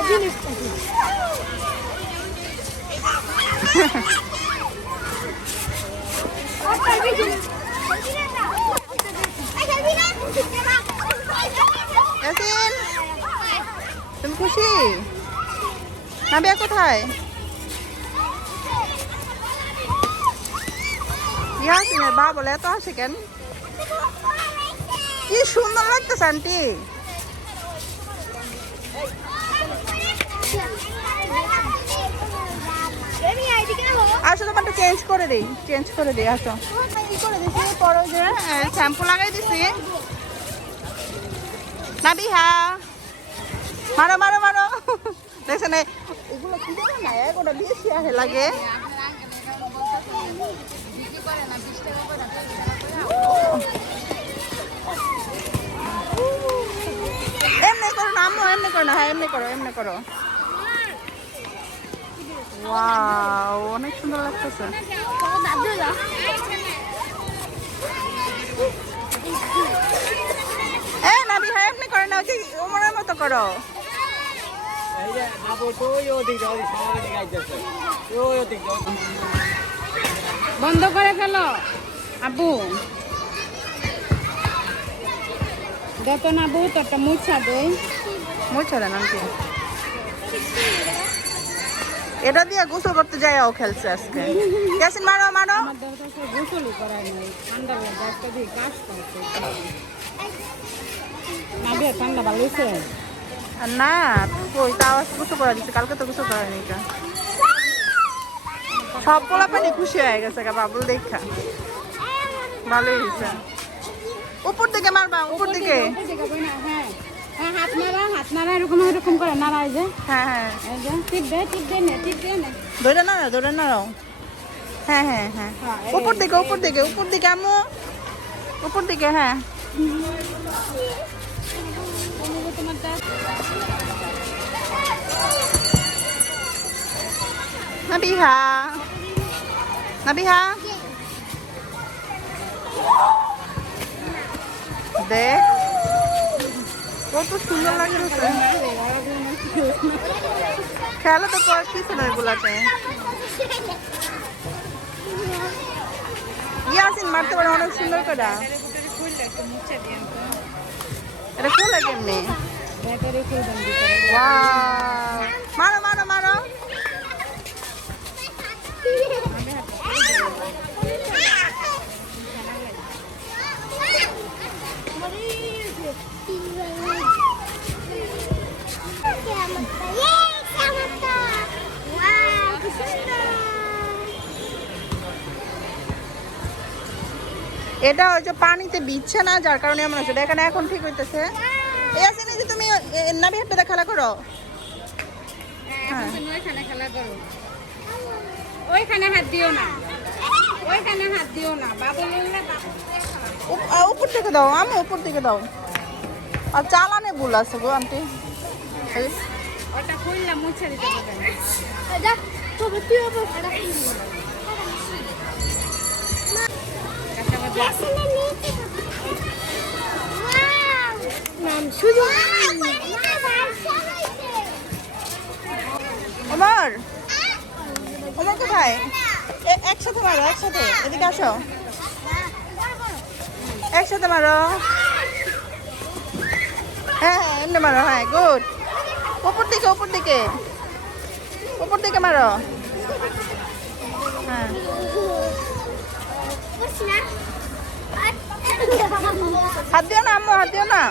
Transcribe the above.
ইয়াসিন তুমি খুশি? নাবিয়া কোথায়? ইয়াসিনের বাবা বলে এত আসে কেন? কি সুন্দর লাগতেছে আন্টি। আসো তোমারটা চেঞ্জ করে দিই আসো। পরে যে শ্যাম্পু লাগাই দিছি। নাবিহা মারো মারো মারো দেখছেন এগুলো কি জানো না ওটা বেশি আহে লাগে। এমনি করো না আম্মু, এমনি করো না, হ্যাঁ এমনি করো। ওয়াও অনেক সুন্দর লাগতেছে। নাবিহা এমনি করো না, ওমরের মতো করো। বন্ধ করে ফেলো আব্বু, যত না বউ তত মুছা দেয়। মুছা দেন আন্টি। এটা দিয়ে গোসল করতে যাও খেলছে আজকে। ইয়াসিন মারো মারো। আমার দরকার গোসলই করার নাই, ঠান্ডা লাগে আজকে দিয়ে কাজ করতে না দিয়ে ঠান্ডা ভালো হয়েছে না কই তাও গোসল করা দিচ্ছে, কালকে তো গোসল করা নেই। সব পোলা পানি খুশি হয়ে গেছে বাবুল দেখা, ভালোই হয়েছে। উপর দিকে মারবা, উপর দিকে। হ্যাঁ হাত নাড়া এরকম করে নাড়াই যে। হ্যাঁ টিপ দে নে ধরে নাড়াও। হ্যাঁ উপর দিকে আম্মু, উপর দিকে। হ্যাঁ নাবিহা দেখ কত সুন্দর লাগে। খেলা তো কিছু নয় এগুলাতে। ইয়াসিন মারতে পারে অনেক সুন্দর করে। এটা খুলে কেমনি? মারো মারো মারো। এটা হচ্ছে পানিতে বিচ্ছে না, যার কারণে এমন হচ্ছে। এখানে এখন ঠিক হইতেছে। এই যে তুমি নাবিহার পেতে খেলা করো। ওইখানে হাত দিও না উপর থেকে দাও আমি, উপর থেকে দাও। আর চালানে ভুল আছে গো আন্টি। ওটা খুললাম মুছে দিতে হবে। ওমর কোথায়? একসাথে মারো, একসাথে। এদিকে আসো, একসাথে মারো। হ্যাঁ এমনি মারো। হ্যাঁ গুড। উপর দিকে মারো। হ্যাঁ হাত দিও না আম্মু, হাত দিও না।